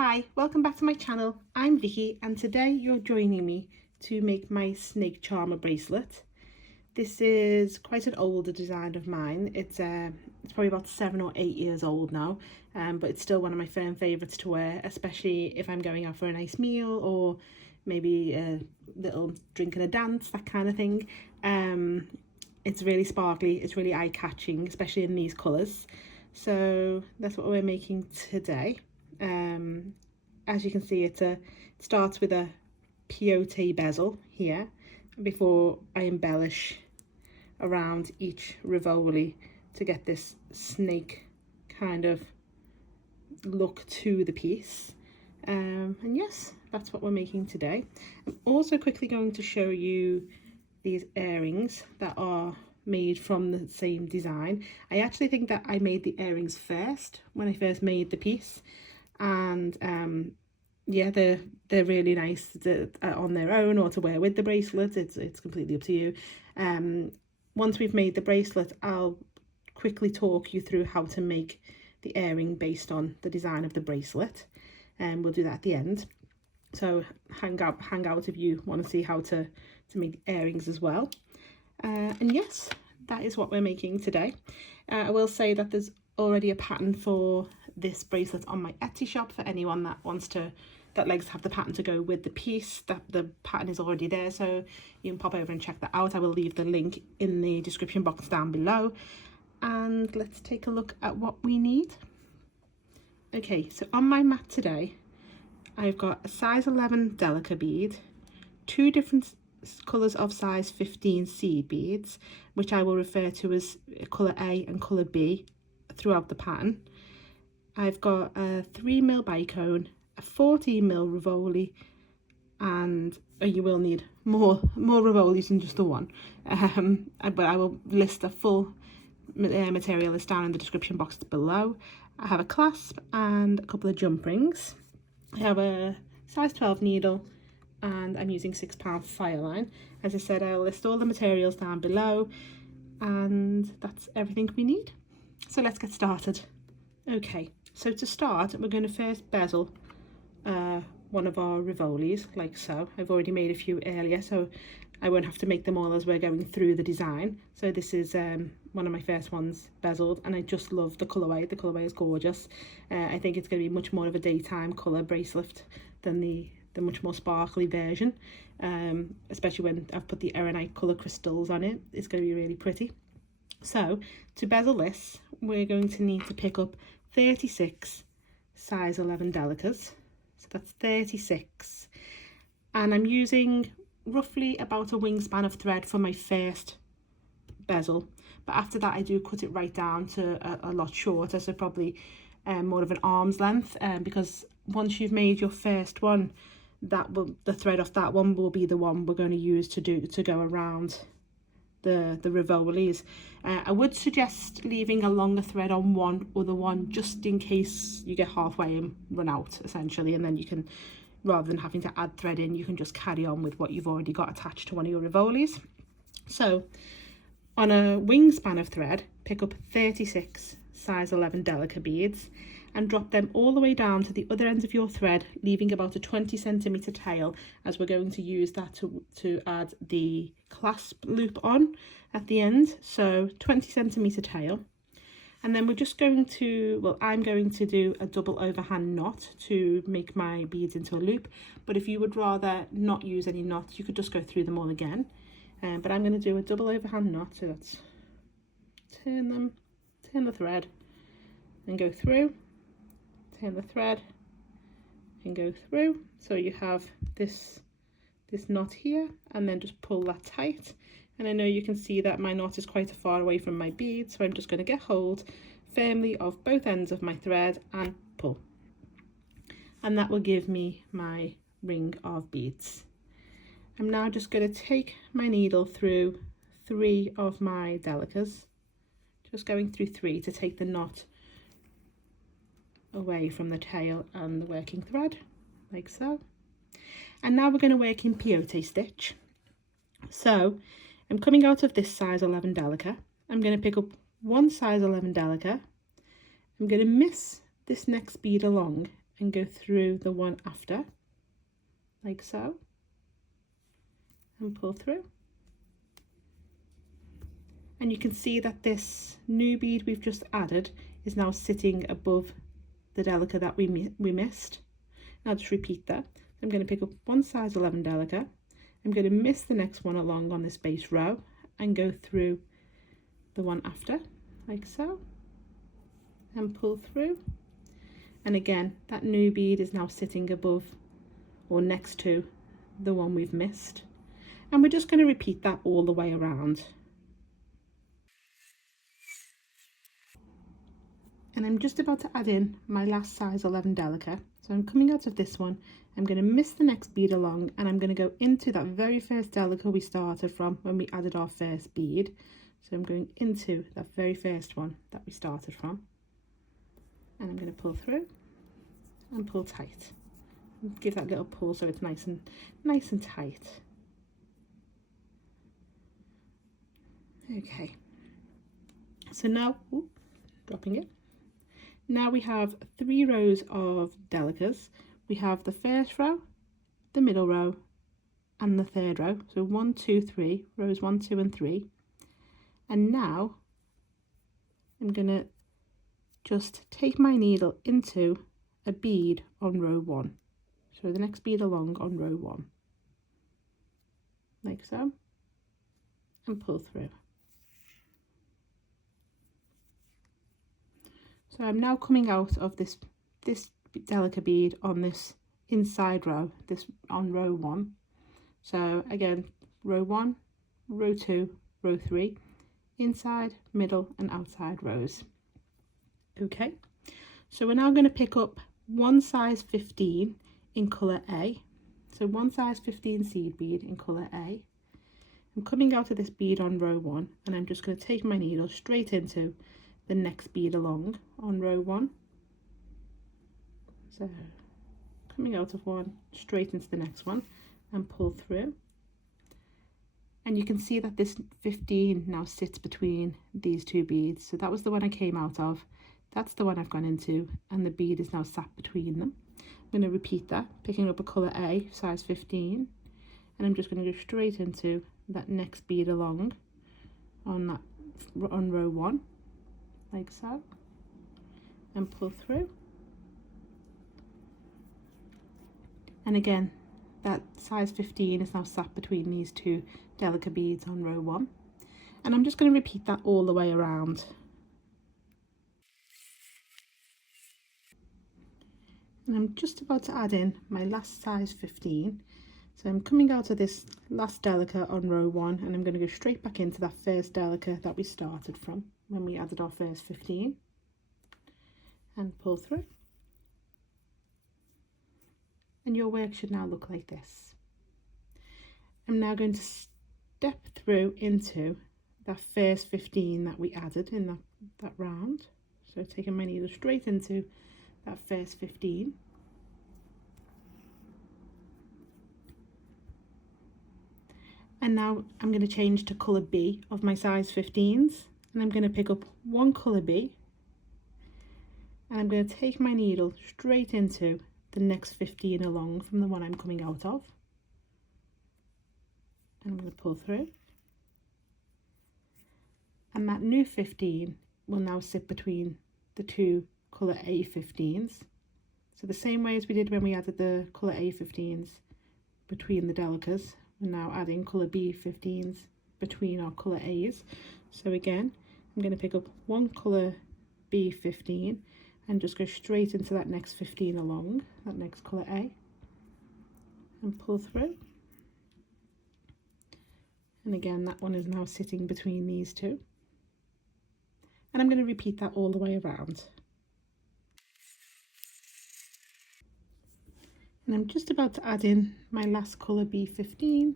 Hi, welcome back to my channel. I'm Vicky and today you're joining me to make my snake charmer bracelet. This is quite an older design of mine. It's probably about 7 or 8 years old now, but it's still one of my firm favourites to wear, especially if I'm going out for a nice meal or maybe a little drink and a dance, that kind of thing. It's really sparkly, it's really eye-catching, especially in these colours. So that's what we're making today. As you can see, it starts with a Peyote bezel here before I embellish around each Rivoli to get this snake kind of look to the piece. And yes, that's what we're making today. I'm also quickly going to show you these earrings that are made from the same design. I actually think that I made the earrings first when I first made the piece, and yeah, they're really nice on their own or to wear with the bracelet. It's completely up to you. Once we've made the bracelet, I'll quickly talk you through how to make the earring based on the design of the bracelet, and we'll do that at the end. So hang out if you want to see how to make earrings as well. And yes, that is what we're making today. I will say that there's already a pattern for this bracelet on my Etsy shop for anyone that likes to have the pattern to go with the piece. That the pattern is already there, so you can pop over and check that out. I will leave the link in the description box down below. And let's take a look at what we need. Okay, so on my mat today, I've got a size 11 Delica bead, two different colours of size 15 seed beads, which I will refer to as colour A and colour B throughout the pattern. I've got a 3mm bicone, a 14mm Rivoli, and you will need more Rivolis than just the one. But I will list the full material list down in the description box below. I have a clasp and a couple of jump rings. I have a size 12 needle, and I'm using £6 Fireline. As I said, I'll list all the materials down below, and that's everything we need. So let's get started. Okay, so to start, we're going to first bezel one of our Rivolis, like so. I've already made a few earlier, so I won't have to make them all as we're going through the design. So this is one of my first ones bezeled, and I just love the colourway. The colourway is gorgeous. I think it's going to be much more of a daytime colour bracelet than the much more sparkly version, especially when I've put the Erenite colour crystals on it. It's going to be really pretty. So to bezel this, we're going to need to pick up 36 size 11 Delicas. So that's 36, and I'm using roughly about a wingspan of thread for my first bezel, but after that I do cut it right down to a lot shorter, so probably more of an arm's length, because once you've made your first one, the thread off that one will be the one we're going to use to go around the Rivolis. I would suggest leaving a longer thread on one other one, just in case you get halfway and run out, essentially, and then you can, rather than having to add thread in, you can just carry on with what you've already got attached to one of your Rivolis. So on a wingspan of thread, pick up 36 size 11 Delica beads and drop them all the way down to the other end of your thread, leaving about a 20cm tail, as we're going to use that to add the clasp loop on at the end. So 20cm tail, and then we're just going to, well, I'm going to do a double overhand knot to make my beads into a loop, but if you would rather not use any knots, you could just go through them all again. But I'm going to do a double overhand knot, so that's turn the thread and go through, turn the thread and go through, so you have this knot here, and then just pull that tight. And I know you can see that my knot is quite far away from my bead, so I'm just going to get hold firmly of both ends of my thread and pull, and that will give me my ring of beads. I'm now just going to take my needle through 3 of my Delicas, just going through 3 to take the knot away from the tail and the working thread, like so. And now we're going to work in peyote stitch. So I'm coming out of this size 11 Delica. I'm going to pick up one size 11 Delica. I'm going to miss this next bead along and go through the one after, like so, and pull through. And you can see that this new bead we've just added is now sitting above the Delica that we missed. I'll just repeat that. I'm going to pick up one size 11 Delica. I'm going to miss the next one along on this base row and go through the one after, like so, and pull through. And again, that new bead is now sitting above or next to the one we've missed. And we're just going to repeat that all the way around. And I'm just about to add in my last size 11 Delica. So I'm coming out of this one, I'm going to miss the next bead along, and I'm going to go into that very first Delica we started from when we added our first bead. So I'm going into that very first one that we started from, and I'm going to pull through and pull tight. Give that little pull so it's nice and tight. Okay, so now, dropping it. Now we have 3 rows of Delicas. We have the first row, the middle row, and the third row. So 1, 2, 3, rows 1, 2, and 3. And now I'm gonna just take my needle into a bead on row 1. So the next bead along on row 1, like so, and pull through. So I'm now coming out of this Delica bead on this inside row, on row 1. So again, row 1, row 2, row 3, inside, middle and outside rows. Okay, so we're now going to pick up one size 15 in colour A. So one size 15 seed bead in colour A. I'm coming out of this bead on row 1, and I'm just going to take my needle straight into the next bead along on row 1. So coming out of one, straight into the next one, and pull through. And you can see that this 15 now sits between these 2 beads. So that was the one I came out of, that's the one I've gone into, and the bead is now sat between them. I'm going to repeat that, picking up a colour A, size 15, and I'm just going to go straight into that next bead along on row 1, like so, and pull through. And again, that size 15 is now sat between these 2 Delica beads on row 1, and I'm just going to repeat that all the way around. And I'm just about to add in my last size 15. So I'm coming out of this last Delica on row 1, and I'm going to go straight back into that first Delica that we started from when we added our first 15, and pull through. And your work should now look like this. I'm now going to step through into that first 15 that we added in that round. So taking my needle straight into that first 15. And now I'm going to change to colour B of my size 15s, and I'm going to pick up one colour B, and I'm going to take my needle straight into the next 15 along from the one I'm coming out of, and I'm going to pull through, and that new 15 will now sit between the 2 colour A15s. So the same way as we did when we added the colour A15s between the Delicas, we're now adding colour B15s between our colour A's. So again, I'm going to pick up one colour B15 and just go straight into that next 15 along, that next colour A, and pull through. And again, that one is now sitting between these 2. And I'm going to repeat that all the way around. And I'm just about to add in my last colour B15.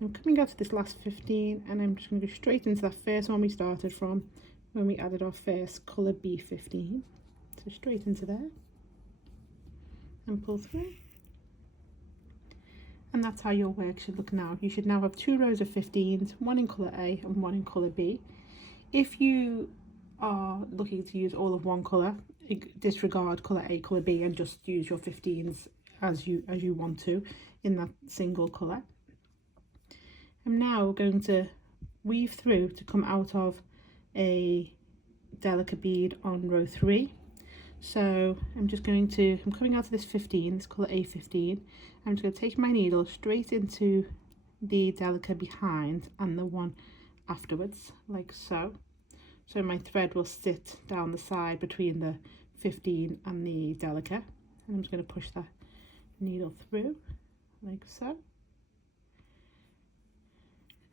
I'm coming out of this last 15, and I'm just going to go straight into that first one we started from when we added our first colour B15. So straight into there, and pull through. And that's how your work should look now. You should now have 2 rows of 15s, one in colour A and one in colour B. If you are looking to use all of one colour, disregard colour A, colour B, and just use your 15s as you want to in that single colour. I'm now going to weave through to come out of a Delica bead on row 3. So I'm coming out of this 15, this colour A15. I'm just going to take my needle straight into the Delica behind and the one afterwards, like so. So my thread will sit down the side between the 15 and the Delica. And I'm just going to push that needle through, like so.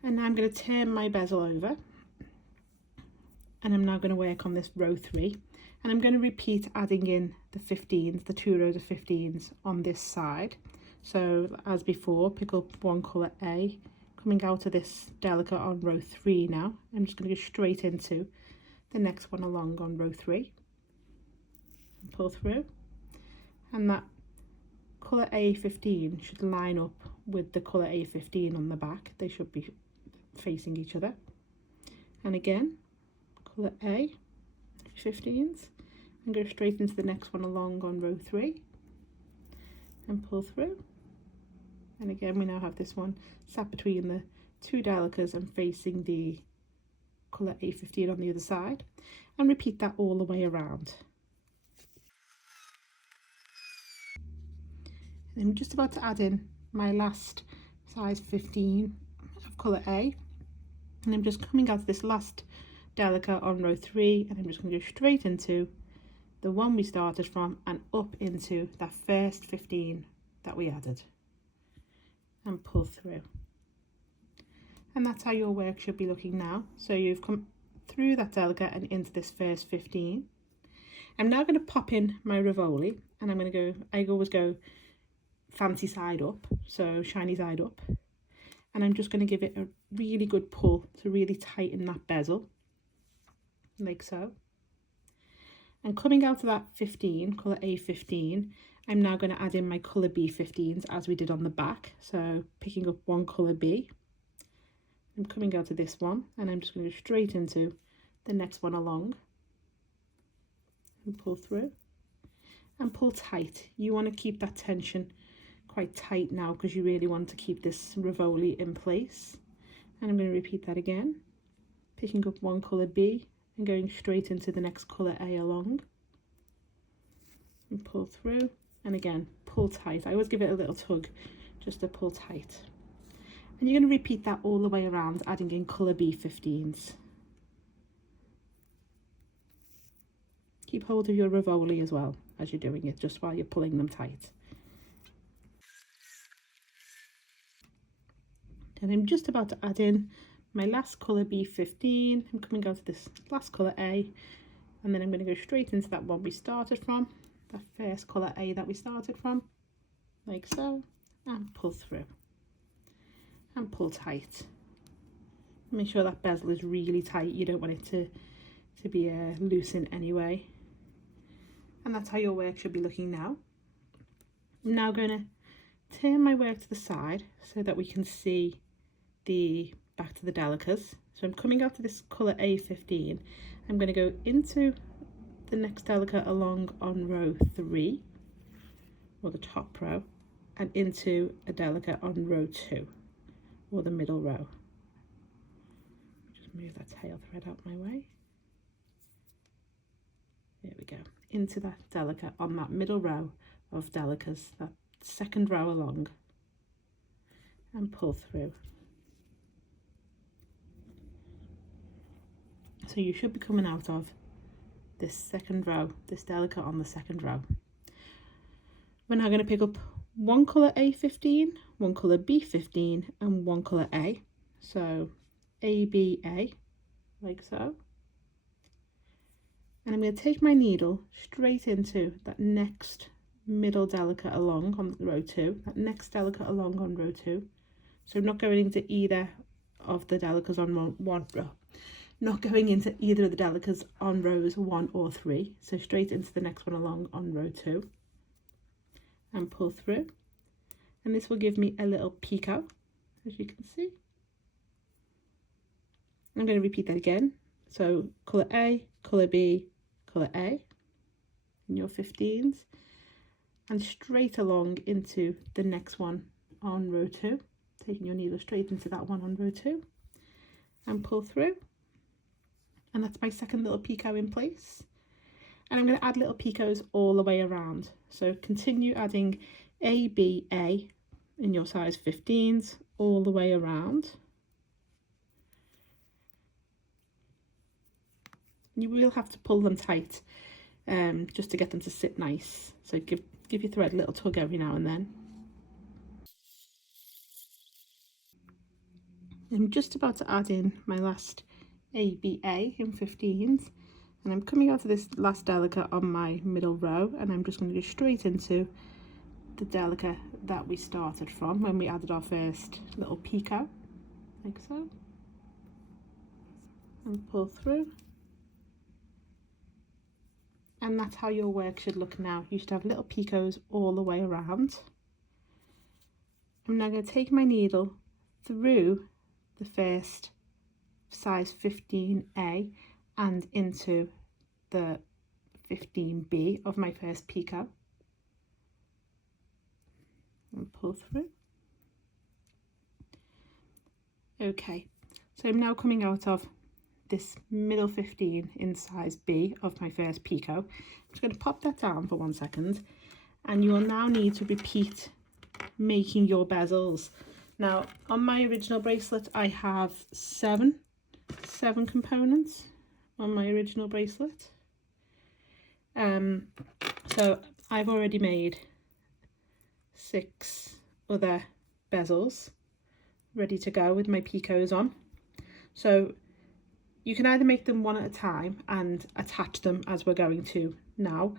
And now I'm going to turn my bezel over. And I'm now going to work on this row 3. And I'm going to repeat adding in the 15s, the 2 rows of 15s on this side. So as before, pick up one colour A, coming out of this Delica on row 3 now. I'm just going to go straight into the next one along on row 3. And pull through. And that colour A15 should line up with the colour A15 on the back. They should be facing each other. And again, colour A 15s, and go straight into the next one along on row 3 and pull through. And again, we now have this one sat between the 2 Delicas and facing the colour A15 on the other side, and repeat that all the way around. And I'm just about to add in my last size 15 of colour A, and I'm just coming out of this last Delica on row 3, and I'm just going to go straight into the one we started from and up into that first 15 that we added and pull through. And that's how your work should be looking now. So you've come through that Delica and into this first 15. I'm now going to pop in my Rivoli, and I'm going to go, I always go fancy side up, so shiny side up, and I'm just going to give it a really good pull to really tighten that bezel, like so. And coming out of that 15, colour A15, I'm now going to add in my colour B15s as we did on the back. So picking up one colour B, I'm coming out of this one, and I'm just going to go straight into the next one along and pull through and pull tight. You want to keep that tension quite tight now because you really want to keep this Rivoli in place. And I'm going to repeat that again, picking up one colour B and going straight into the next colour A along and pull through, and again pull tight. I always give it a little tug just to pull tight, and you're going to repeat that all the way around, adding in colour B15s. Keep hold of your Rivoli as well as you're doing it, just while you're pulling them tight. And I'm just about to add in my last colour B15. I'm coming out of this last colour A, and then I'm going to go straight into that one we started from, that first colour A that we started from, like so, and pull through and pull tight. Make sure that bezel is really tight. You don't want it to be loose in any way. And that's how your work should be looking now. I'm now going to turn my work to the side so that we can see the back to the Delicas. So I'm coming out of this colour A15. I'm going to go into the next Delica along on row 3, or the top row, and into a Delica on row 2, or the middle row. Just move that tail thread out my way. There we go. Into that Delica on that middle row of Delicas, that second row along, and pull through. So you should be coming out of this second row, this Delica on the second row. We're now going to pick up one colour A15, one colour B15, and one colour A. So A, B, A, like so. And I'm going to take my needle straight into that next middle Delica along on row 2, that next Delica along on row 2. So I'm not going into either of the Delicas on one row. Not going into either of the Delicas on rows 1 or 3, so straight into the next one along on row 2 and pull through, and this will give me a little peek out, as you can see. I'm going to repeat that again, so colour A, colour B, colour A in your 15s, and straight along into the next one on row 2, taking your needle straight into that one on row 2 and pull through. And that's my second little picot in place. And I'm going to add little picots all the way around. So continue adding A, B, A in your size 15s all the way around. You will have to pull them tight just to get them to sit nice. So give your thread a little tug every now and then. I'm just about to add in my last ABA in 15s, and I'm coming out of this last Delica on my middle row, and I'm just going to go straight into the Delica that we started from when we added our first little picot, like so, and pull through. And that's how your work should look now. You should have little picots all the way around. I'm now going to take my needle through the first size 15A and into the 15B of my first picot and pull through. Okay, so I'm now coming out of this middle 15 in size B of my first picot. I'm just going to pop that down for 1 second, and you will now need to repeat making your bezels. Now on my original bracelet I have seven components on my original bracelet. So I've already made 6 other bezels ready to go with my picots on. So you can either make them one at a time and attach them as we're going to now,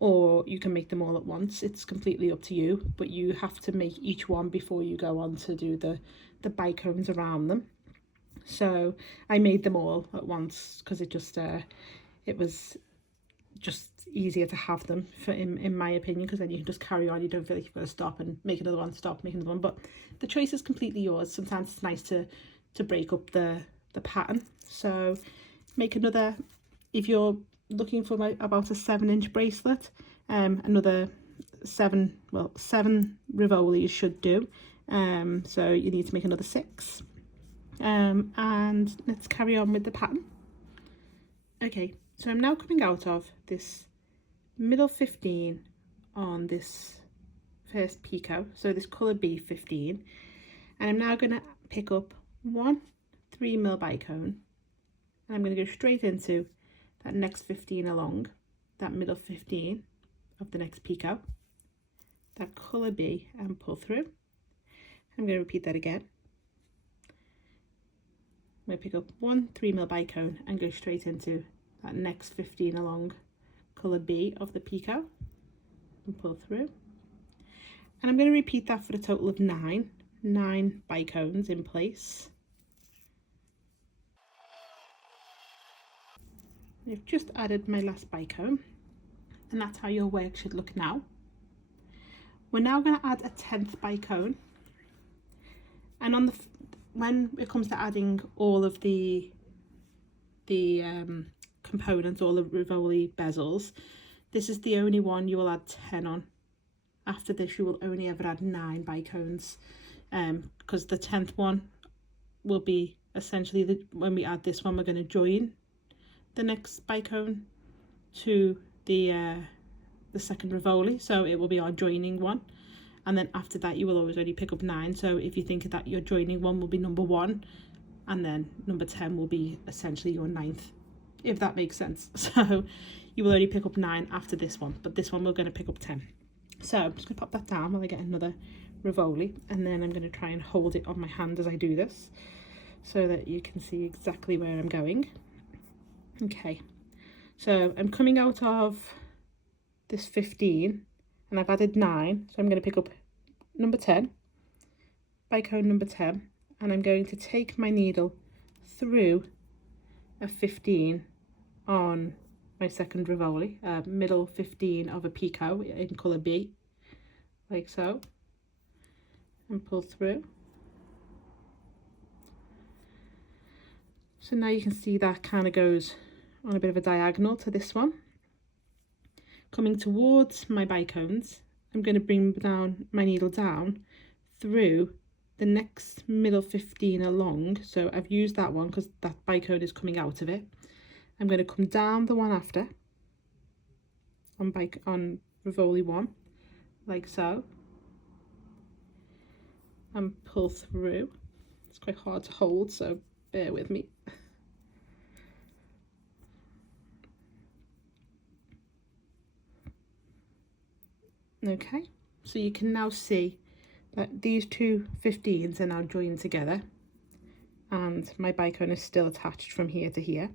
or you can make them all at once. It's completely up to you, but you have to make each one before you go on to do the bicones around them. So I made them all at once because it was just easier to have them in my opinion, because then you can just carry on. You don't feel like you've got to stop and make another one, stop, make another one. But the choice is completely yours. Sometimes it's nice to break up the pattern. So make another, if you're looking for about a 7-inch bracelet, another 7 Rivolis should do. So you need to make another 6, and let's carry on with the pattern. Okay, so I'm now coming out of this middle 15 on this first picot, so this colour B 15, and I'm now going to pick up one 3mm bicone, and I'm going to go straight into that next 15 along that middle 15 of the next picot, that colour B, and pull through. I'm going to repeat that again. I'm going to pick up one 3mm bicone and go straight into that next 15 along colour B of the picot and pull through. And I'm going to repeat that for a total of 9 bicones in place. I've just added my last bicone, and that's how your work should look now. We're now going to add a 10th bicone, and on when it comes to adding all of the components, all the Rivoli bezels, this is the only one you will add 10 on. After this you will only ever add 9 bicones, because the 10th one will be essentially when we add this one, we're going to join the next bicone to the second Rivoli, so it will be our joining one, and then after that you will always only pick up 9. So if you think that your joining one will be number 1, and then number 10 will be essentially your 9th, if that makes sense. So you will only pick up 9 after this one, but this one we're going to pick up 10. So I'm just going to pop that down while I get another Rivoli, and then I'm going to try and hold it on my hand as I do this so that you can see exactly where I'm going. Okay, so I'm coming out of this 15 and I've added 9, so I'm going to pick up number 10, bicone number 10, and I'm going to take my needle through a 15 on my second Rivoli, middle 15 of a picot in colour B, like so, and pull through. So now you can see that kind of goes on a bit of a diagonal to this one. Coming towards my bicones, I'm going to bring down my needle down through the next middle 15 along. So I've used that one because that bicone is coming out of it. I'm going to come down the one after on Rivoli 1, like so, and pull through. It's quite hard to hold, so bear with me. Okay, so you can now see that these two 15s are now joined together and my bicone is still attached from here to here.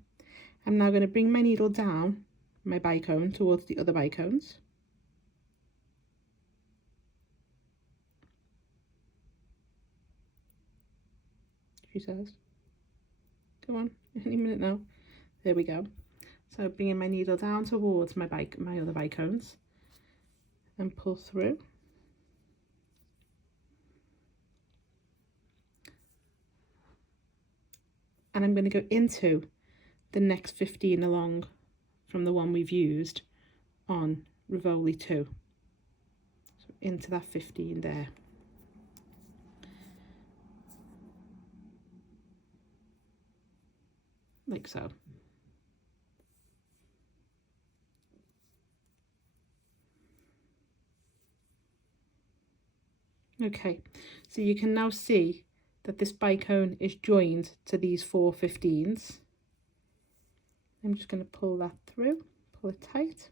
I'm now going to bring my needle down my bicone towards the other bicones. She says, come on, any minute now. There we go. So bringing my needle down towards my other bicones and pull through. And I'm going to go into the next 15 along from the one we've used on Rivoli 2. So into that 15 there. Like so. Okay, so you can now see that this bicone is joined to these 4 15s. I'm just going to pull that through, pull it tight.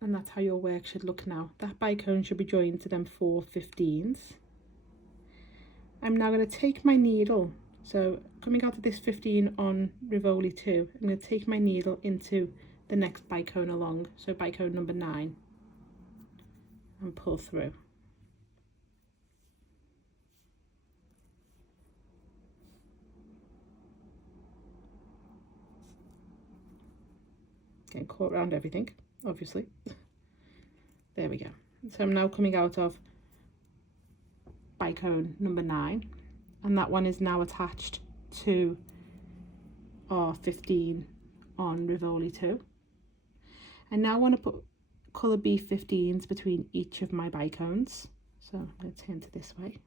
And that's how your work should look now. That bicone should be joined to them 4 15s. I'm now going to take my needle, so coming out of this 15 on Rivoli 2, I'm going to take my needle into the next bicone along, so bicone number 9, and pull through. Getting caught around everything, obviously. There we go. So I'm now coming out of bicone number 9, and that one is now attached to our 15 on Rivoli 2. I now want to put colour B15s between each of my bicones, so I'm going to turn to this way.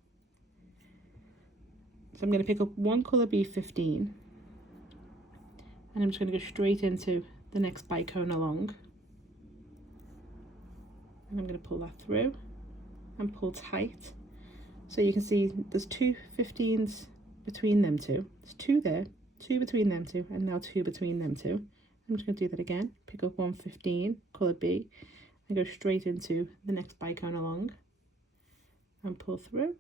So I'm going to pick up one colour B15 and I'm just going to go straight into the next bicone along, and I'm going to pull that through and pull tight. So you can see there's 2 15s between them two. There's 2 there, 2 between them two, and now 2 between them two. I'm just going to do that again. Pick up one 15, colour B, and go straight into the next bicone along and pull through.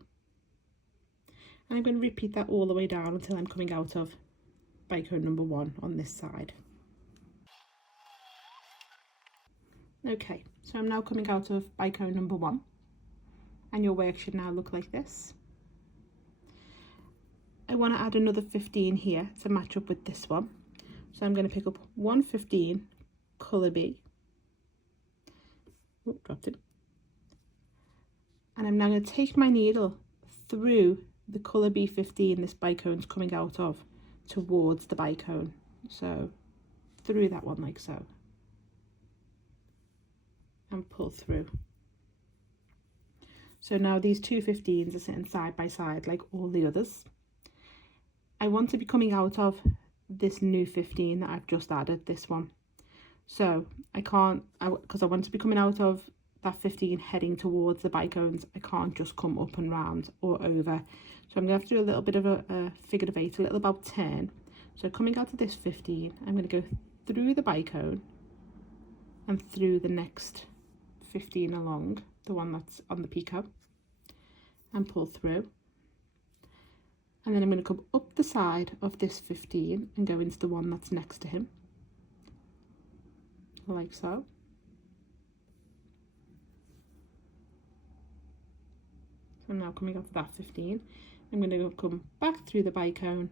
And I'm going to repeat that all the way down until I'm coming out of bicone number 1 on this side. Okay, so I'm now coming out of bicone number 1, and your work should now look like this. I want to add another 15 here to match up with this one. So I'm going to pick up one 15, colour B. Oh, dropped it. And I'm now going to take my needle through the colour B15 this bicone's coming out of towards the bicone. So through that one like so. And pull through. So now these 2 15s are sitting side by side like all the others. I want to be coming out of this new 15 that I've just added, this one. So I can't, because I want to be coming out of that 15 heading towards the bicones, I can't just come up and round or over. So I'm going to have to do a little bit of a figure of 8, a little about 10. So coming out of this 15, I'm going to go through the bicone and through the next 15 along, the one that's on the picot, and pull through. And then I'm going to come up the side of this 15 and go into the one that's next to him, like so. So I'm now coming up to that 15. I'm going to come back through the bicone,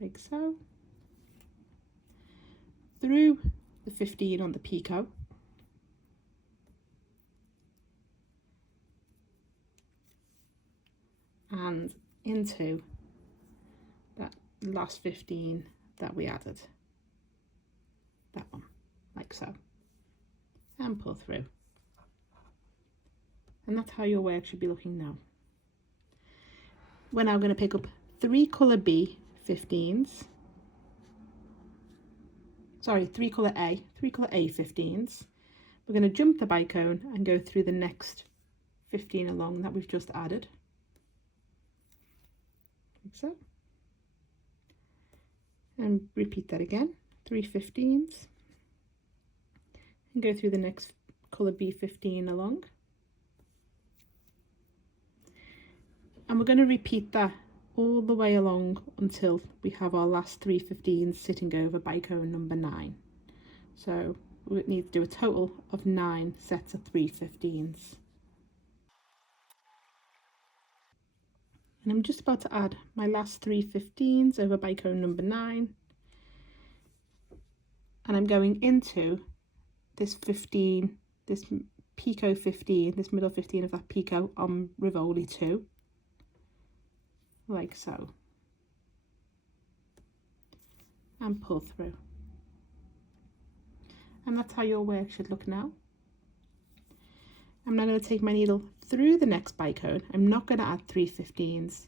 like so, through the 15 on the picot, and into that last 15 that we added, that one, like so, and pull through. And that's how your work should be looking now. We're now going to pick up 3 colour B 15s, sorry, 3 colour A 15s. We're going to jump the bicone and go through the next 15 along that we've just added, like so, and repeat that again, 3 15s, and go through the next colour B15 along. And we're going to repeat that all the way along until we have our last 3 15s sitting over bicone number 9. So we need to do a total of 9 sets of 3 15s. And I'm just about to add my last 3 15s over bicone number 9. And I'm going into this 15, this picot 15, this middle 15 of that picot on Rivoli 2. Like so, and pull through. And that's how your work should look now. I'm now going to take my needle through the next bicone. I'm not going to add 3 15s,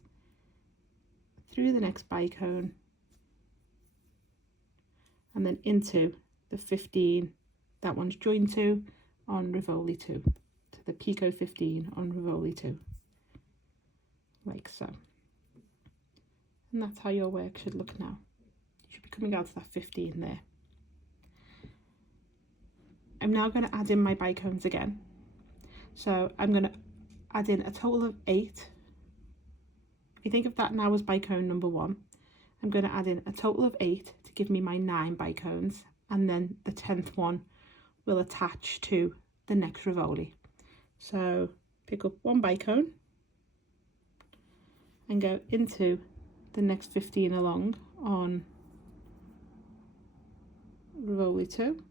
through the next bicone, and then into the 15 that one's joined to on Rivoli 2, to the picot 15 on Rivoli 2, like so. And that's how your work should look now. You should be coming out to that 15 there. I'm now going to add in my bicones again. So I'm going to add in a total of 8. If you think of that now as bicone number 1, I'm going to add in a total of 8 to give me my 9 bicones, and then the 10th one will attach to the next Rivoli. So pick up 1 bicone and go into the next 15 along on Rivoli 2,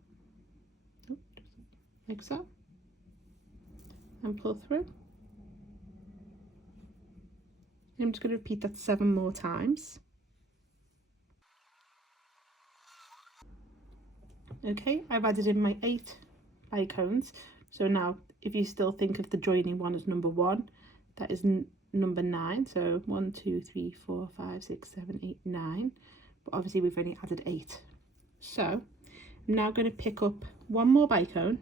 like so, and pull through. And I'm just going to repeat that 7 more times. Okay, I've added in my 8 bicones. So now if you still think of the joining one as number 1, that is number 9. So 1 2 3 4 5 6 7 8 9, but obviously we've only added 8. So I'm now going to pick up 1 more bicone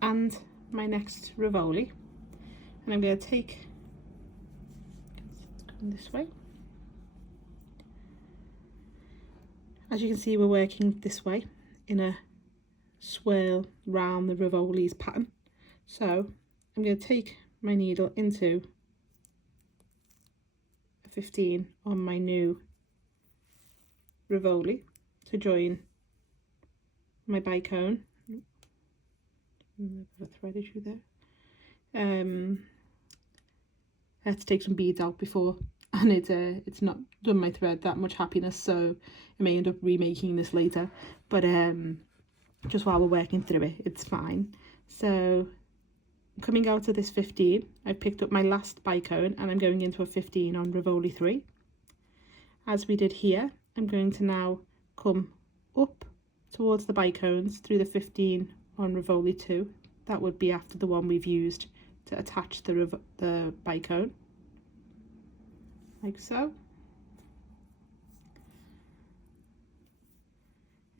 and my next Rivoli, and I'm going to take, it's going this way. As you can see, we're working this way in a swirl round the Rivoli's pattern. So I'm going to take my needle into a 15 on my new Rivoli to join my bicone. A thread issue there. I had to take some beads out before, and it's not done my thread that much happiness, so I may end up remaking this later, but just while we're working through it, it's fine. So coming out of this 15, I've picked up my last bicone and I'm going into a 15 on Rivoli 3. As we did here, I'm going to now come up towards the bicones through the 15 on Rivoli 2. That would be after the one we've used to attach the bicone, like so.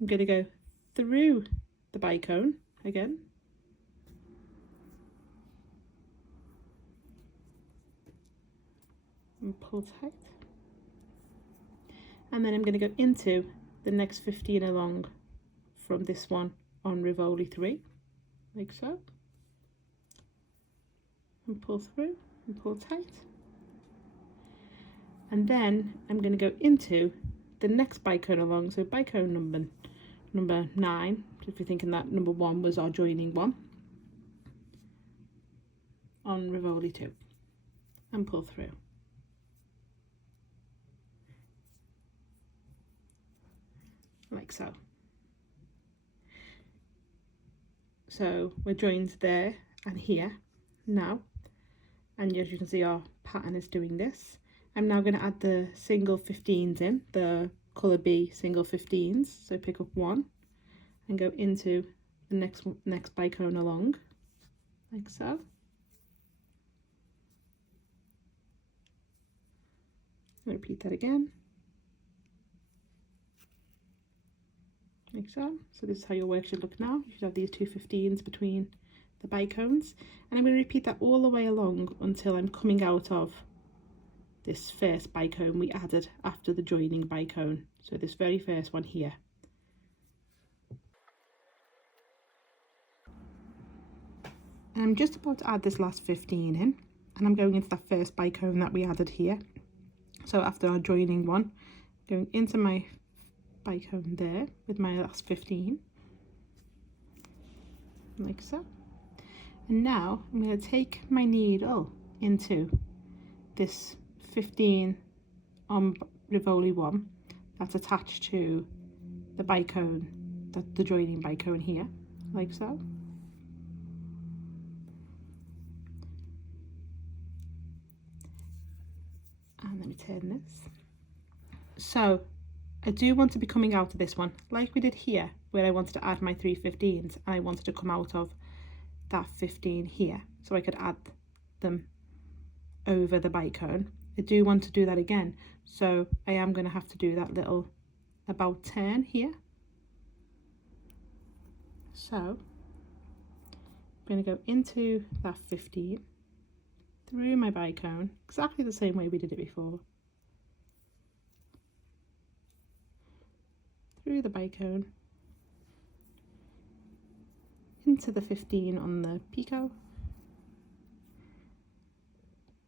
I'm going to go through the bicone again, and pull tight, and then I'm going to go into the next 15 along from this one on Rivoli 3, like so, and pull through and pull tight, and then I'm going to go into the next bicone along, so bicone number 9, if you're thinking that number 1 was our joining one, on Rivoli 2, and pull through. Like so. So we're joined there and here now, and as you can see, our pattern is doing this. I'm now going to add the single 15s in, the colour B single 15s. So pick up one and go into the next bicone along, like so. Repeat that again, like so. So this is how your work should look now. You should have these two 15s between the bicones, and I'm going to repeat that all the way along until I'm coming out of this first bicone we added after the joining bicone. So this very first one here. And I'm just about to add this last 15 in, and I'm going into that first bicone that we added here. So after our joining one, going into my bicone there with my last 15, like so. And now I'm going to take my needle into this 15 on Rivoli 1 that's attached to the bicone, the joining bicone here, like so. And let me turn this. So I do want to be coming out of this one like we did here, where I wanted to add my 3 15s and I wanted to come out of that 15 here so I could add them over the bicone. I do want to do that again, so I am going to have to do that little about turn here. So I'm going to go into that 15 through my bicone, exactly the same way we did it before, through the bicone, into the 15 on the picot,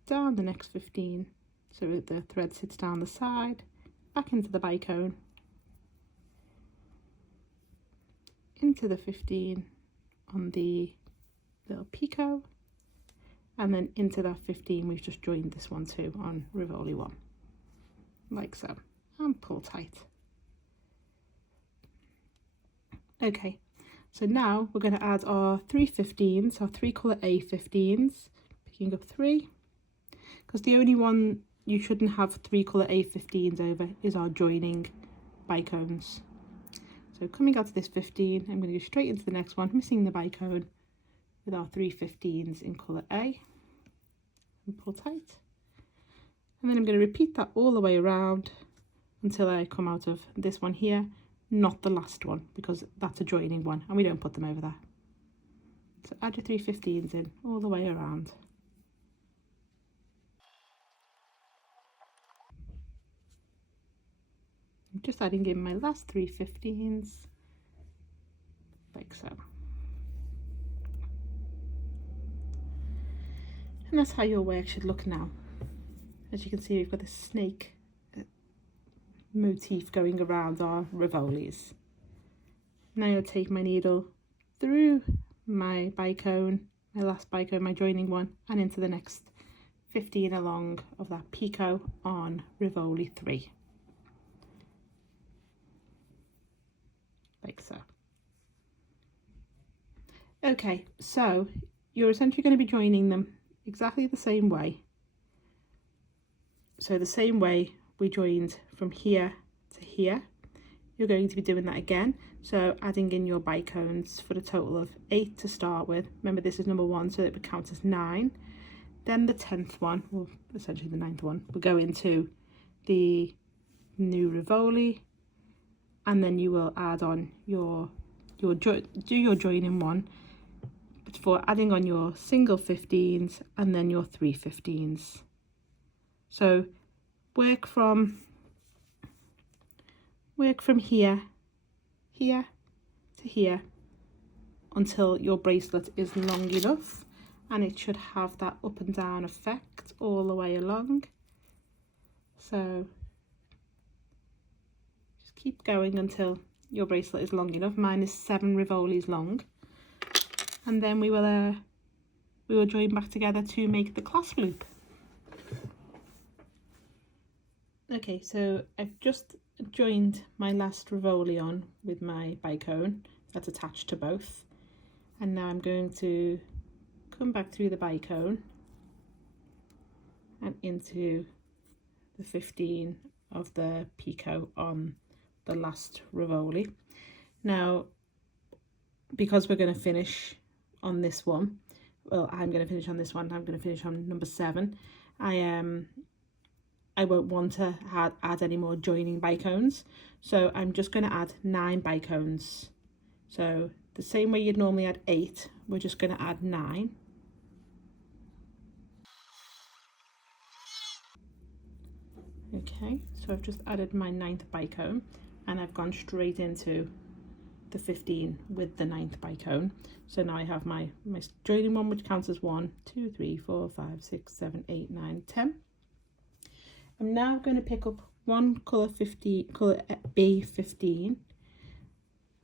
down the next 15 so the thread sits down the side, back into the bicone, into the 15 on the little picot, and then into that 15 we've just joined this one too on Rivoli 1, like so, and pull tight. Okay, so now we're going to add our 3 15s, our 3 colour A 15s, picking up 3, because the only one you shouldn't have 3 colour A 15s over is our joining bicones. So coming out of this 15, I'm going to go straight into the next one, missing the bicone, with our 3 15s in colour A, and pull tight. And then I'm going to repeat that all the way around until I come out of this one here, not the last one, because that's a joining one and we don't put them over there. So add your 3 15s in all the way around. I'm just adding in my last 3 15s, like so. And that's how your work should look now. As you can see, we've got this snake motif going around our Rivolis. Now I'll take my needle through my bicone, my last bicone, my joining one, and into the next 15 along of that picot on Rivoli 3. Like so. Okay, so you're essentially going to be joining them exactly the same way. So the same way we joined from here to here, you're going to be doing that again. So adding in your bicones for a total of 8 to start with. Remember, this is number 1, so it would count as 9. Then the 10th one, well, essentially the 9th one, will go into the new Rivoli, and then you will add on your joining one for adding on your single 15s and then your 3 15s. So work from here to here until your bracelet is long enough, and it should have that up and down effect all the way along. So just keep going until your bracelet is long enough. Mine is 7 Rivolis long, and then we will join back together to make the clasp loop. Okay, so I've just joined my last Rivoli on with my bicone that's attached to both, and now I'm going to come back through the bicone and into the 15 of the picot on the last Rivoli. Now, because we're going to finish on this one, well, I'm going to finish on this one, I'm going to finish on number 7, I won't want to add any more joining bicones, so I'm just going to add 9 bicones. So the same way you'd normally add 8, we're just going to add 9. Okay, so I've just added my 9th bicone, and I've gone straight into the 15 with the 9th bicone. So now I have my joining one, which counts as 1, 2, 3, 4, 5, 6, 7, 8, 9, 10. I'm now going to pick up one colour B15,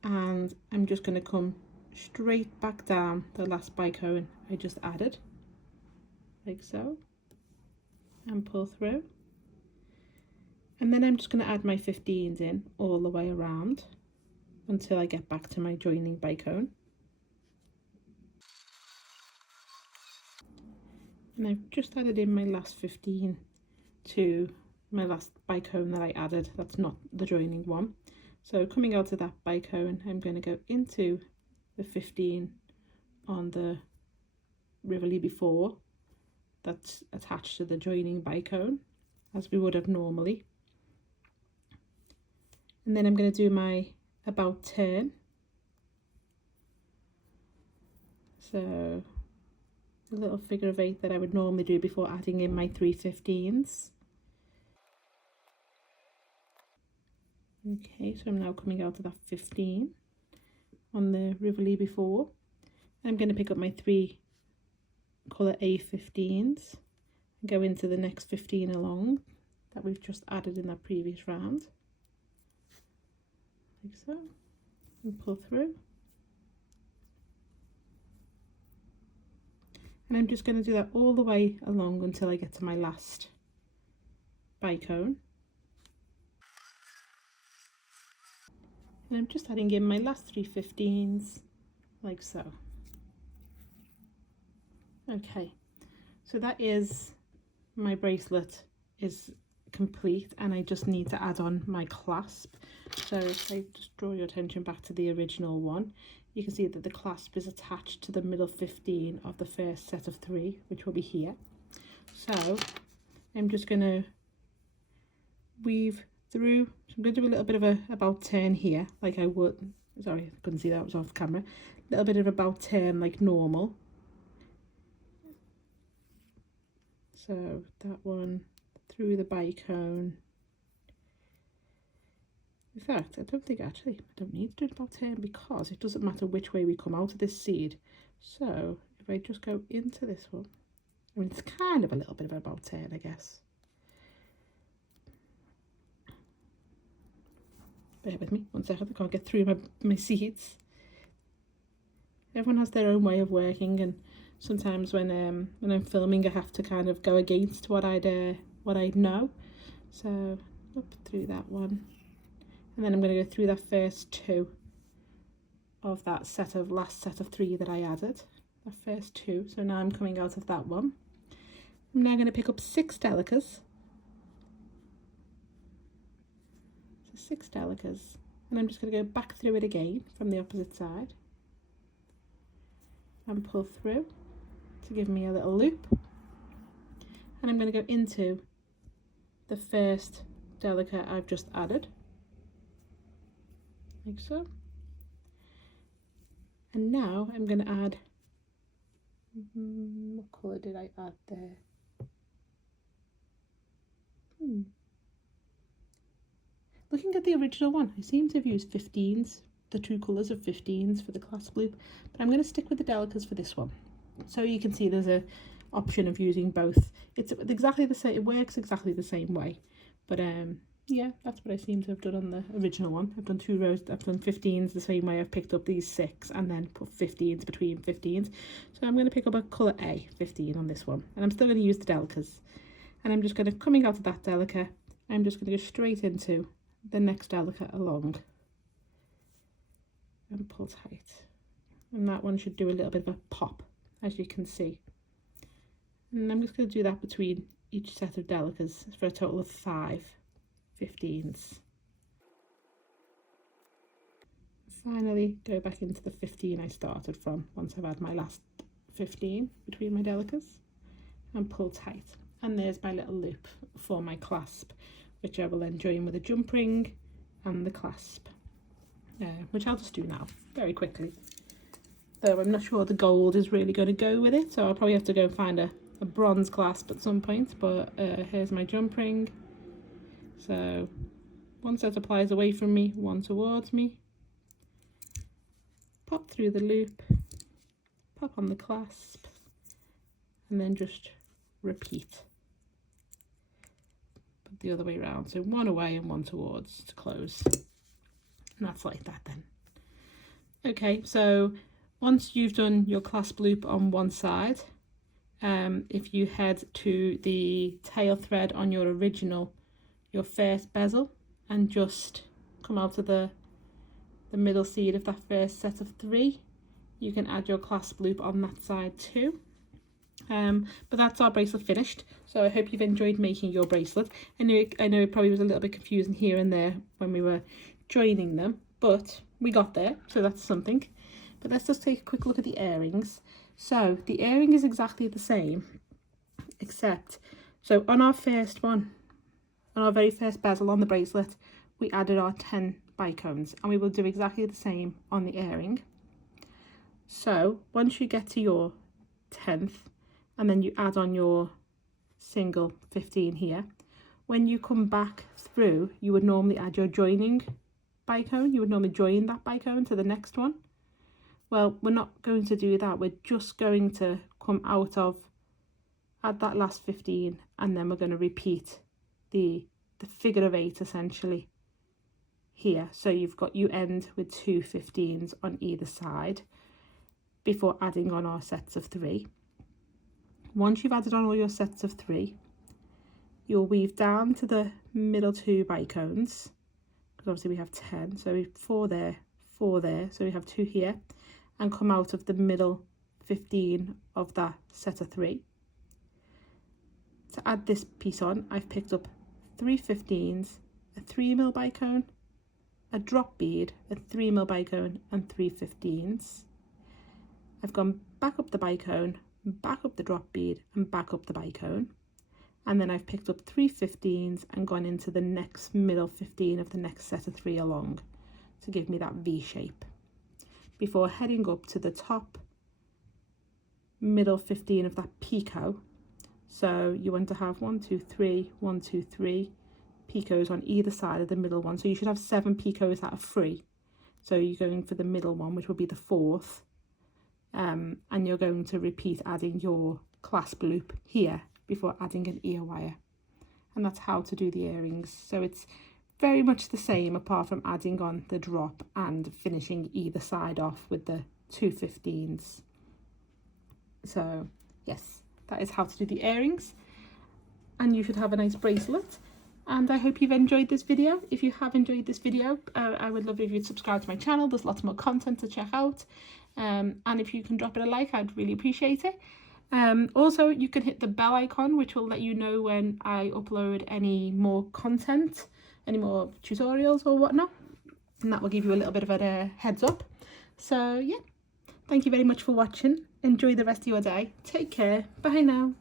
and I'm just going to come straight back down the last bicone I just added, like so, and pull through. And then I'm just going to add my 15s in all the way around until I get back to my joining bicone. And I've just added in my last 15 to my last bicone that I added. That's not the joining one. So coming out of that bicone, I'm going to go into the 15 on the Rivoli before that's attached to the joining bicone, as we would have normally. And then I'm going to do my about turn. So a little figure of 8 that I would normally do before adding in my 3 15s. Okay, so I'm now coming out of that 15 on the Rivoli before. I'm going to pick up my 3 colour A15s and go into the next 15 along that we've just added in that previous round, like so, and pull through. And I'm just going to do that all the way along until I get to my last bicone. And I'm just adding in my last 3 15s, like so. Okay, so that is my bracelet is complete, and I just need to add on my clasp. So if I just draw your attention back to the original one, you can see that the clasp is attached to the middle 15 of the first set of 3, which will be here. So I'm just going to weave through. So I'm going to do a little bit of a about turn here, like I would, sorry, I couldn't see that, it was off camera, a little bit of about turn like normal. So that one through the bicone. In fact, I don't need to do about turn, because it doesn't matter which way we come out of this seed. So if I just go into this one, I mean, it's kind of a little bit of about turn, I guess. Bear with me 1 second, I can't get through my seeds. Everyone has their own way of working, and sometimes when I'm filming, I have to kind of go against what I know. So up through that one, and then I'm going to go through that first 2 of that last set of 3 that I added, the first 2. So now I'm coming out of that one. I'm now going to pick up 6 Delicas. So 6 Delicas, and I'm just going to go back through it again from the opposite side and pull through to give me a little loop. And I'm going to go into the first Delica I've just added, like so. And now I'm going to add, what colour did I add there? Looking at the original one, I seem to have used 15s, the 2 colours of 15s for the clasp loop, but I'm going to stick with the Delicas for this one. So you can see there's a option of using both. It's exactly the same, it works exactly the same way, but yeah, that's what I seem to have done on the original one. I've done 2 rows, I've done 15s the same way. I've picked up these 6 and then put 15s between 15s. So I'm going to pick up a colour A 15 on this one, and I'm still going to use the Delicas. And I'm just going to, coming out of that Delica, I'm just going to go straight into the next Delica along and pull tight. And that one should do a little bit of a pop, as you can see. And I'm just going to do that between each set of Delicas for a total of 5 15s. Finally go back into the 15 I started from once I've had my last 15 between my Delicas, and pull tight. And there's my little loop for my clasp, which I will then join with a jump ring and the clasp, which I'll just do now very quickly, though I'm not sure the gold is really going to go with it, so I'll probably have to go find a bronze clasp at some point. But here's my jump ring. So one set of pliers away from me, one towards me, pop through the loop, pop on the clasp, and then just repeat. Put the other way around, so one away and one towards to close, and that's like that then. Okay, so once you've done your clasp loop on one side, if you head to the tail thread on your first bezel, and just come out of the middle seed of that first set of 3, you can add your clasp loop on that side too. But that's our bracelet finished, so I hope you've enjoyed making your bracelet. I know it probably was a little bit confusing here and there when we were joining them, but we got there, so that's something. But let's just take a quick look at the earrings. So the earring is exactly the same, except, so on our first one, on our very first bezel on the bracelet, we added our 10 bicones, and we will do exactly the same on the earring. So once you get to your 10th, and then you add on your single 15 here, when you come back through, you would normally add your joining bicone. You would normally join that bicone to the next one. Well, we're not going to do that. We're just going to come out of, add that last 15, and then we're going to repeat the figure of 8 essentially here. So you end with 2 15s on either side before adding on our sets of 3. Once you've added on all your sets of 3, you'll weave down to the middle 2 bicones, because obviously we have 10, so 4 there, 4 there, so we have 2 here, and come out of the middle 15 of that set of 3. To add this piece on, I've picked up 3 15s, a 3mm bicone, a drop bead, a 3mm bicone, and 3 15s. I've gone back up the bicone, back up the drop bead, and back up the bicone, and then I've picked up 3 15s and gone into the next middle 15 of the next set of 3 along to give me that V shape, before heading up to the top middle 15 of that picot. So you want to have 1 2 3 1 2 3 picots on either side of the middle one, so you should have 7 picots out of 3. So you're going for the middle one, which will be the 4th, and you're going to repeat adding your clasp loop here before adding an ear wire. And that's how to do the earrings. So it's very much the same, apart from adding on the drop and finishing either side off with the 2 15s. So yes, that is how to do the earrings, and you should have a nice bracelet. And I hope you've enjoyed this video. If you have enjoyed this video, I would love it if you'd subscribe to my channel. There's lots more content to check out, and if you can drop it a like, I'd really appreciate it. Also, you can hit the bell icon, which will let you know when I upload any more content, any more tutorials or whatnot, and that will give you a little bit of a heads up. So yeah, thank you very much for watching. Enjoy the rest of your day. Take care. Bye now.